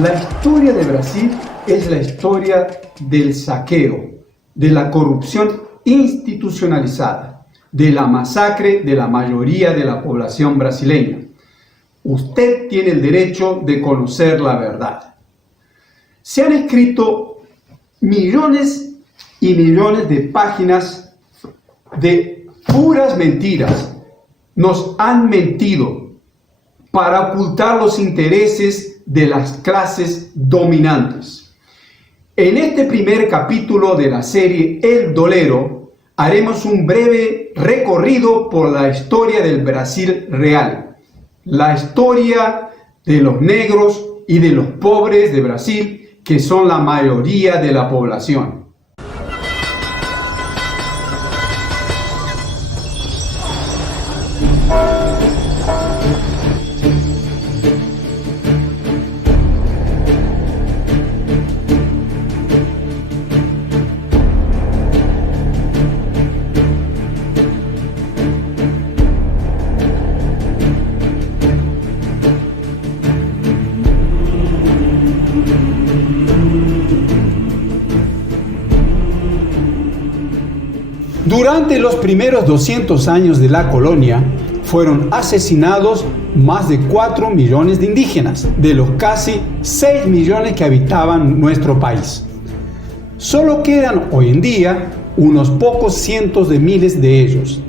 La historia de Brasil es la historia del saqueo, de la corrupción institucionalizada, de la masacre de la mayoría de la población brasileña. Usted tiene el derecho de conocer la verdad. Se han escrito millones y millones de páginas de puras mentiras. Nos han mentido para ocultar los intereses de las clases dominantes. En este primer capítulo de la serie El Dolero, haremos un breve recorrido por la historia del Brasil real, la historia de los negros y de los pobres de Brasil, que son la mayoría de la población. Durante los primeros 200 años de la colonia, fueron asesinados más de 4 millones de indígenas, de los casi 6 millones que habitaban nuestro país. Solo quedan hoy en día unos pocos cientos de miles de ellos.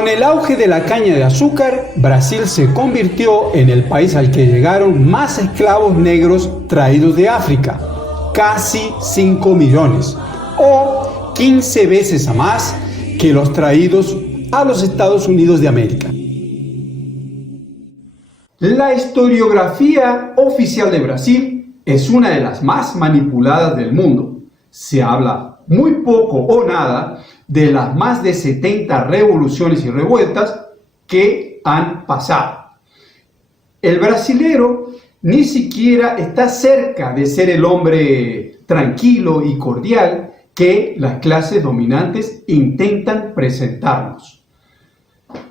Con el auge de la caña de azúcar, Brasil se convirtió en el país al que llegaron más esclavos negros traídos de África, casi 5 millones, o 15 veces a más que los traídos a los Estados Unidos de América. La historiografía oficial de Brasil es una de las más manipuladas del mundo. Se habla muy poco o nada de las más de 70 revoluciones y revueltas que han pasado. El brasilero ni siquiera está cerca de ser el hombre tranquilo y cordial que las clases dominantes intentan presentarnos.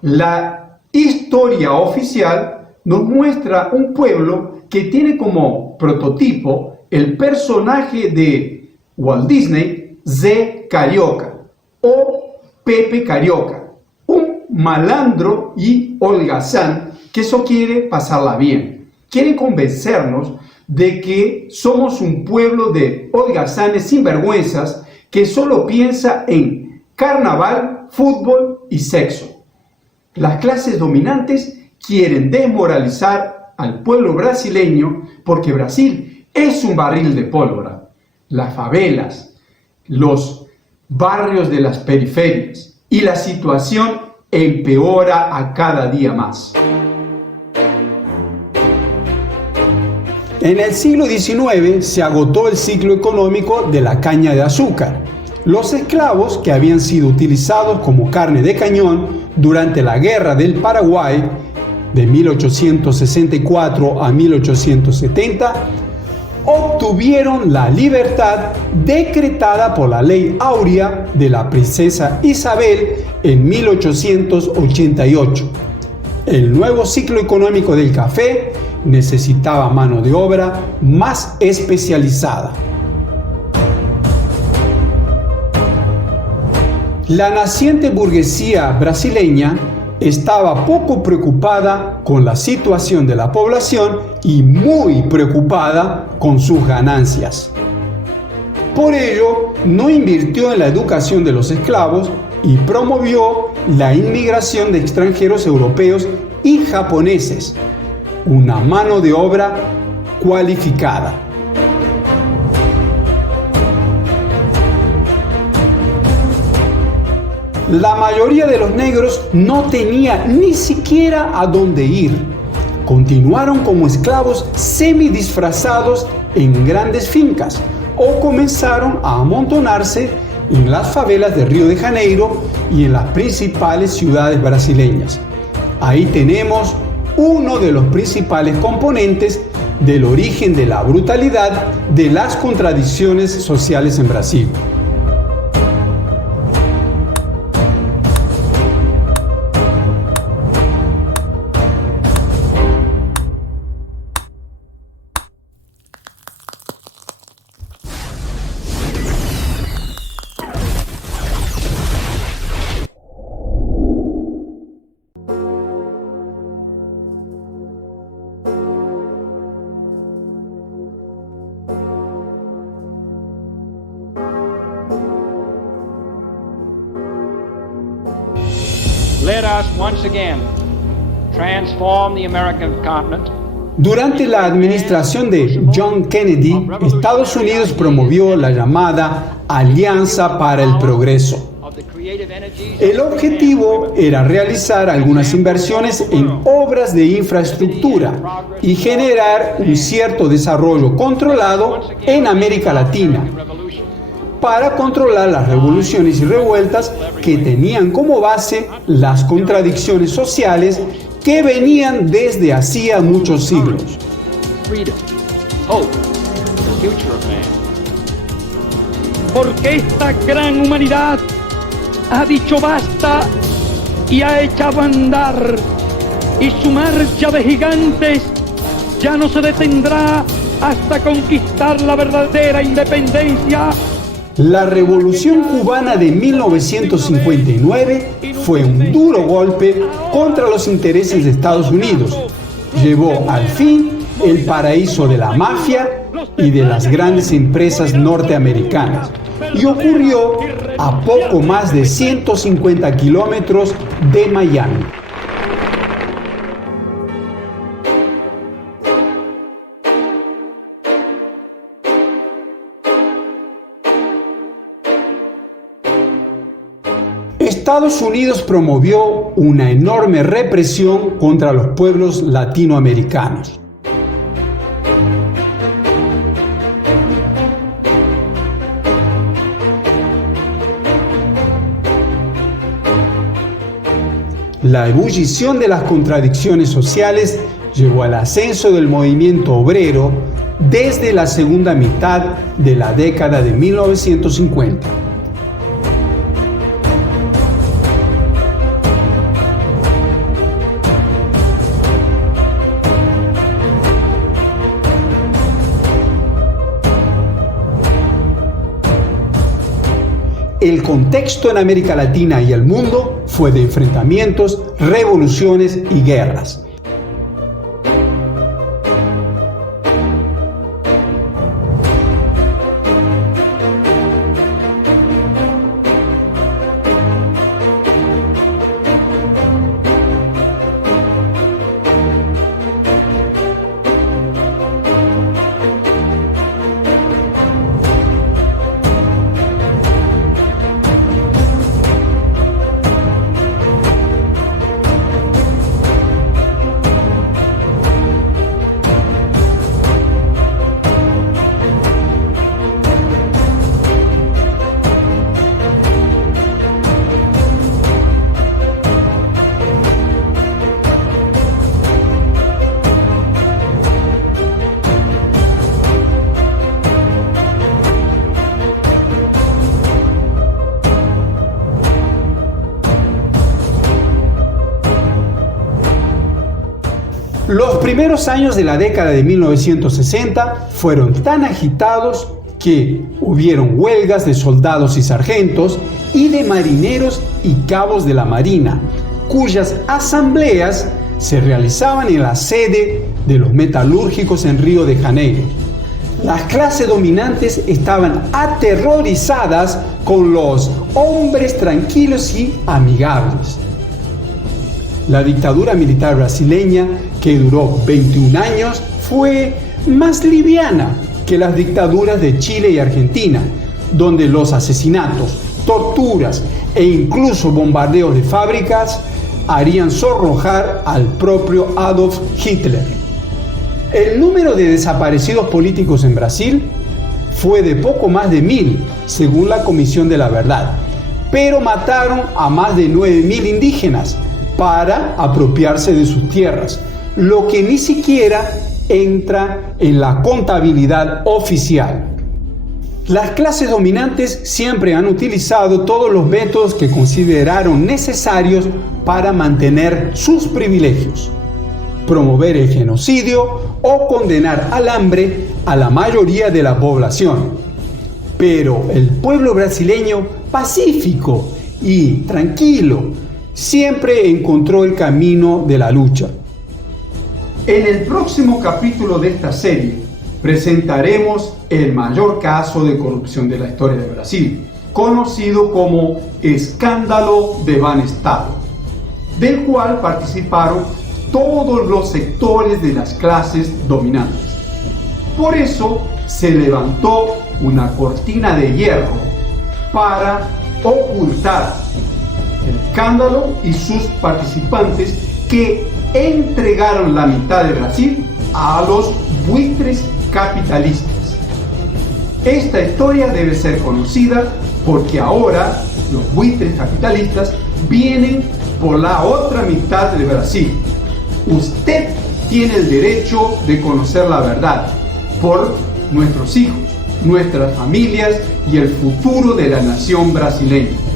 La historia oficial nos muestra un pueblo que tiene como prototipo el personaje de Walt Disney, Zé Carioca, o Pepe Carioca, un malandro y holgazán que solo quiere pasarla bien. Quiere convencernos de que somos un pueblo de holgazanes sinvergüenzas que solo piensa en carnaval, fútbol y sexo. Las clases dominantes quieren desmoralizar al pueblo brasileño porque Brasil es un barril de pólvora. Las favelas, los barrios de las periferias, y la situación empeora a cada día más. En el siglo XIX se agotó el ciclo económico de la caña de azúcar. Los esclavos que habían sido utilizados como carne de cañón durante la Guerra del Paraguay de 1864 a 1870 obtuvieron la libertad decretada por la Ley Áurea de la princesa Isabel en 1888. El nuevo ciclo económico del café necesitaba mano de obra más especializada. La naciente burguesía brasileña estaba poco preocupada con la situación de la población y muy preocupada con sus ganancias. Por ello, no invirtió en la educación de los esclavos y promovió la inmigración de extranjeros europeos y japoneses, una mano de obra cualificada. La mayoría de los negros no tenía ni siquiera a dónde ir. Continuaron como esclavos semidisfrazados en grandes fincas o comenzaron a amontonarse en las favelas de Río de Janeiro y en las principales ciudades brasileñas. Ahí tenemos uno de los principales componentes del origen de la brutalidad de las contradicciones sociales en Brasil. Let us once again transform the American continent. Durante la administración de John Kennedy, Estados Unidos promovió la llamada Alianza para el Progreso. El objetivo era realizar algunas inversiones en obras de infraestructura y generar un cierto desarrollo controlado en América Latina, para controlar las revoluciones y revueltas que tenían como base las contradicciones sociales que venían desde hacía muchos siglos. Porque esta gran humanidad ha dicho basta y ha echado a andar, y su marcha de gigantes ya no se detendrá hasta conquistar la verdadera independencia. La Revolución Cubana de 1959 fue un duro golpe contra los intereses de Estados Unidos. Llevó al fin el paraíso de la mafia y de las grandes empresas norteamericanas, y ocurrió a poco más de 150 kilómetros de Miami. Estados Unidos promovió una enorme represión contra los pueblos latinoamericanos. La ebullición de las contradicciones sociales llevó al ascenso del movimiento obrero desde la segunda mitad de la década de 1950. El contexto en América Latina y el mundo fue de enfrentamientos, revoluciones y guerras. Los primeros años de la década de 1960 fueron tan agitados que hubieron huelgas de soldados y sargentos y de marineros y cabos de la Marina, cuyas asambleas se realizaban en la sede de los metalúrgicos en Río de Janeiro. Las clases dominantes estaban aterrorizadas con los hombres tranquilos y amigables. La dictadura militar brasileña, que duró 21 años, fue más liviana que las dictaduras de Chile y Argentina, donde los asesinatos, torturas e incluso bombardeos de fábricas harían sonrojar al propio Adolf Hitler. El número de desaparecidos políticos en Brasil fue de poco más de 1000, según la Comisión de la Verdad, pero mataron a más de 9000 indígenas para apropiarse de sus tierras, lo que ni siquiera entra en la contabilidad oficial. Las clases dominantes siempre han utilizado todos los métodos que consideraron necesarios para mantener sus privilegios, promover el genocidio o condenar al hambre a la mayoría de la población. Pero el pueblo brasileño, pacífico y tranquilo, siempre encontró el camino de la lucha. En el próximo capítulo de esta serie presentaremos el mayor caso de corrupción de la historia de Brasil, conocido como Escándalo de Van Estado, del cual participaron todos los sectores de las clases dominantes. Por eso se levantó una cortina de hierro para ocultar el escándalo y sus participantes, que entregaron la mitad de Brasil a los buitres capitalistas. Esta historia debe ser conocida porque ahora los buitres capitalistas vienen por la otra mitad de Brasil. Usted tiene el derecho de conocer la verdad por nuestros hijos, nuestras familias y el futuro de la nación brasileña.